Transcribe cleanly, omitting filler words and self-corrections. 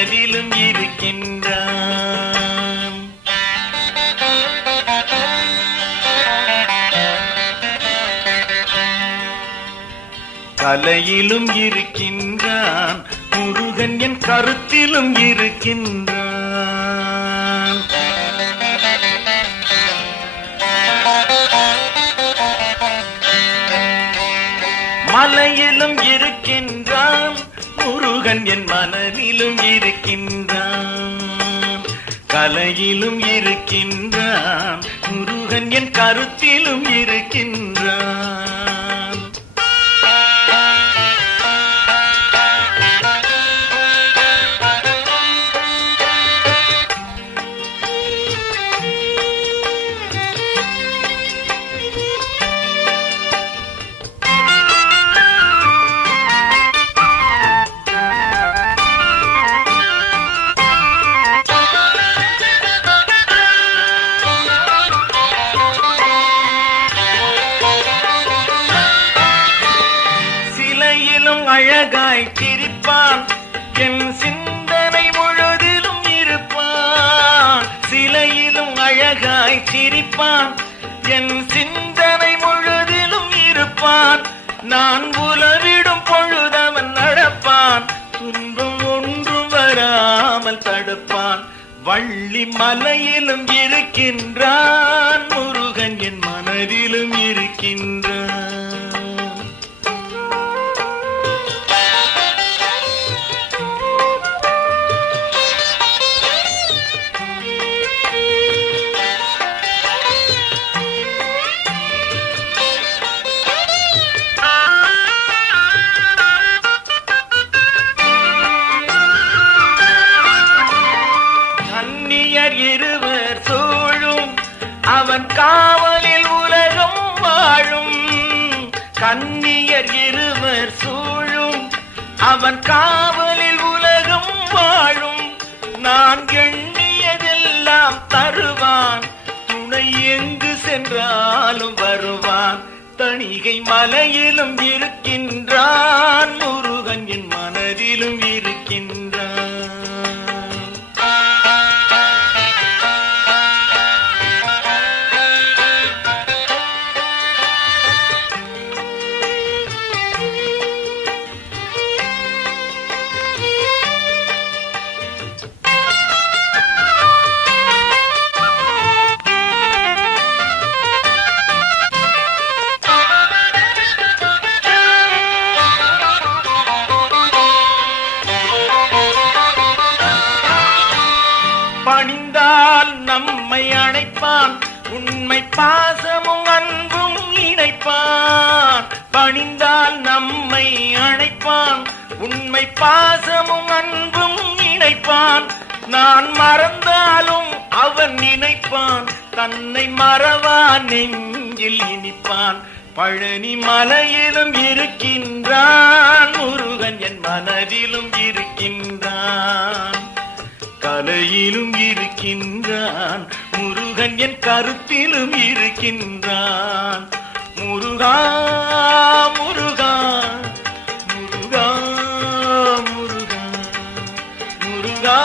மனதிலும் இருக்கின்றான். கலையிலும் இருக்கின்றான், முருகன் என் கருத்திலும் இருக்கின்றான். மலையிலும் இருக்கின்றான், முருகன் என் மனதிலும் இருக்கின்றான். கலையிலும் இருக்கின்றான், முருகன் என் கருத்திலும் இருக்கின்றான். அழகாய் சிரிப்பான், என் சிந்தனை முழுதிலும் இருப்பான். சிலையிலும் அழகாய் சிரிப்பான், என் சிந்தனை முழுதிலும் இருப்பான். நான் உலவிடும் பொழுதவன் நடப்பான், துன்பம் ஒன்றும் வராமல் தடுப்பான். வள்ளி மலையிலும் இருக்கின்றான், முருகன் என் மனதிலும் இருக்கின்றான். இருவர் சூழும் அவன் காவலில் உலகம் வாழும். கன்னியர் இருவர் சூழும் அவன் காவலில் உலகம் வாழும். நான் எண்ணியதெல்லாம் தருவான், துணை எங்கு சென்றாலும் வருவான். தணிகை மலையிலும் இருக்கின்றான், முருகன் என் மனதிலும் இருக்கின்றான். பணிந்தால் நம்மை அணைப்பான், உண்மை பாசமும் அன்பும் இணைப்பான். பணிந்தால் நம்மை அணைப்பான், உண்மை பாசமும் அன்பும் இணைப்பான். நான் மறந்தாலும் அவன் நினைப்பான், தன்னை மறவான் நெஞ்சில் இனிப்பான். பழனி மலையிலும் இருக்கின்றான், முருகன் என் மனதிலும் இருக்கின்றான். கலையிலும் இருக்கின்றான், முருகன் என் கருத்திலும் இருக்கின்றான். முருகா முருகா முருகா முருகா முருகா.